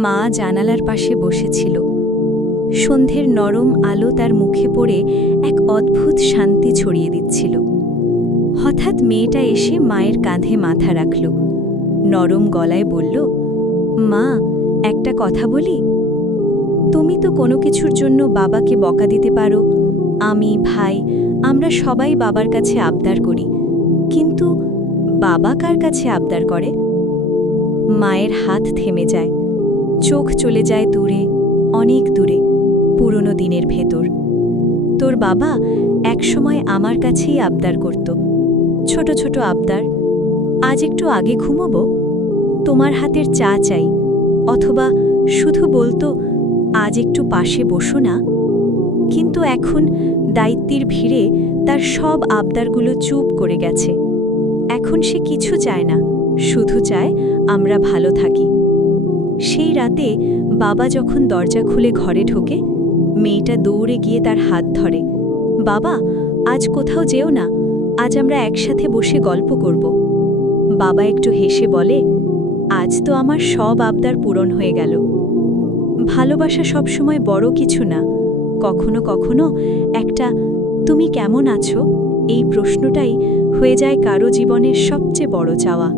মা জানালার পাশে বসেছিল। সন্ধ্যের নরম আলো তার মুখে পড়ে এক অদ্ভুত শান্তি ছড়িয়ে দিচ্ছিল। হঠাৎ মেয়েটা এসে মায়ের কাঁধে মাথা রাখল, নরম গলায় বলল, মা, একটা কথা বলি। তুমি তো কোনো কিছুর জন্য বাবাকে বকা দিতে পারো, আমি, ভাই, আমরা সবাই বাবার কাছে আবদার করি, কিন্তু বাবা কার কাছে আবদার করে? মায়ের হাত থেমে যায়, চোখ চলে যায় দূরে, অনেক দূরে, পুরনো দিনের ভেতর। তোর বাবা একসময় আমার কাছেই আবদার করত, ছোট ছোট আবদার। আজ একটু আগে ঘুমোবো, তোমার হাতের চা চাই, অথবা শুধু বলতো, আজ একটু পাশে বসো না। কিন্তু এখন দায়িত্বের ভিড়ে তার সব আবদারগুলো চুপ করে গেছে। এখন সে কিছু চায় না, শুধু চায় আমরা ভালো থাকি। সেই রাতে বাবা যখন দরজা খুলে ঘরে ঢোকে, মেয়েটা দৌড়ে গিয়ে তার হাত ধরে। বাবা, আজ কোথাও যেও না, আজ আমরা একসাথে বসে গল্প করব। বাবা একটু হেসে বলে, আজ তো আমার সব আবদার পূরণ হয়ে গেল। ভালোবাসা সবসময় বড় কিছু না, কখনো কখনো একটা তুমি কেমন আছো এই প্রশ্নটাই হয়ে যায় কারো জীবনের সবচেয়ে বড় চাওয়া।